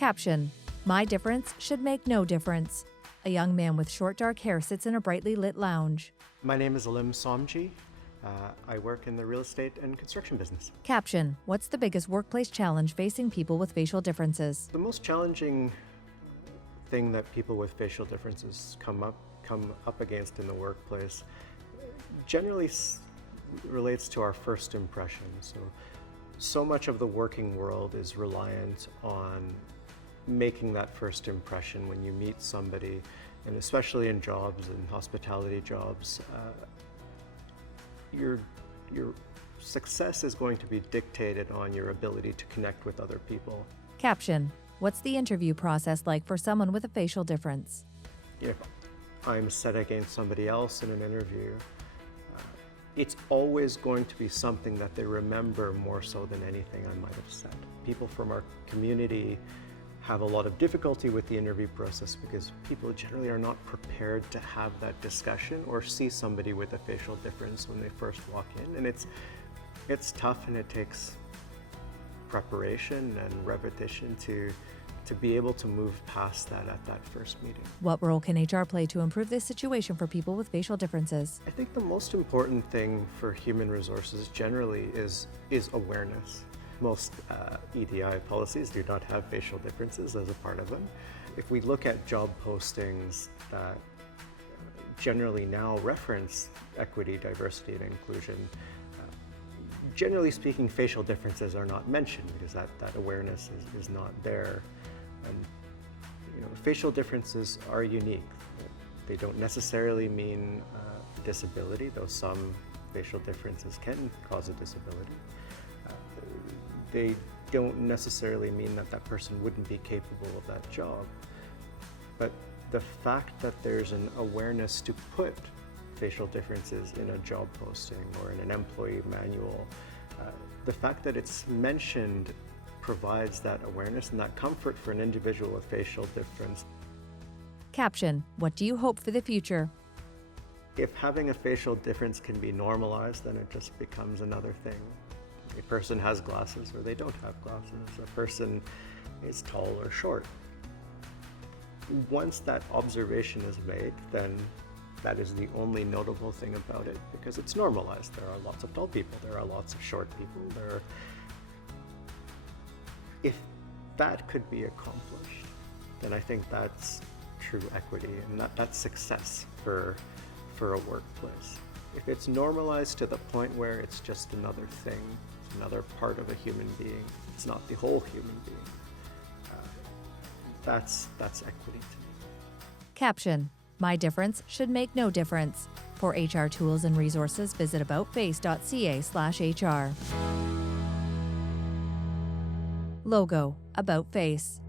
Caption: My difference should make no difference. A young man with short dark hair sits in a brightly lit lounge. My name is Alim. I work in the real estate and construction business. Caption: What's the biggest workplace challenge facing people with facial differences? The most challenging thing that people with facial differences come up against in the workplace generally relates to our first impression. So much of the working world is reliant on making that first impression when you meet somebody, and especially in jobs and hospitality jobs, your success is going to be dictated on your ability to connect with other people. Caption: What's the interview process like for someone with a facial difference? If I'm set against somebody else in an interview, it's always going to be something that they remember more so than anything I might have said. People from our community have a lot of difficulty with the interview process because people generally are not prepared to have that discussion or see somebody with a facial difference when they first walk in. And it's tough, and it takes preparation and repetition to be able to move past that at that first meeting. What role can HR play to improve this situation for people with facial differences? I think the most important thing for human resources generally is awareness. Most EDI policies do not have facial differences as a part of them. If we look at job postings that generally now reference equity, diversity, and inclusion, generally speaking, facial differences are not mentioned because that awareness is not there. And facial differences are unique. They don't necessarily mean disability, though some facial differences can cause a disability. They don't necessarily mean that person wouldn't be capable of that job. But the fact that there's an awareness to put facial differences in a job posting or in an employee manual, the fact that it's mentioned provides that awareness and that comfort for an individual with facial difference. Caption: What do you hope for the future? If having a facial difference can be normalized, then it just becomes another thing. A person has glasses or they don't have glasses. A person is tall or short. Once that observation is made, then that is the only notable thing about it because it's normalized. There are lots of tall people, there are lots of short people. If that could be accomplished, then I think that's true equity, and that's success for a workplace. If it's normalized to the point where it's just another thing, it's another part of a human being, it's not the whole human being, that's equity to me. Caption: My difference should make no difference. For HR tools and resources, visit aboutface.ca/HR. Logo: About Face.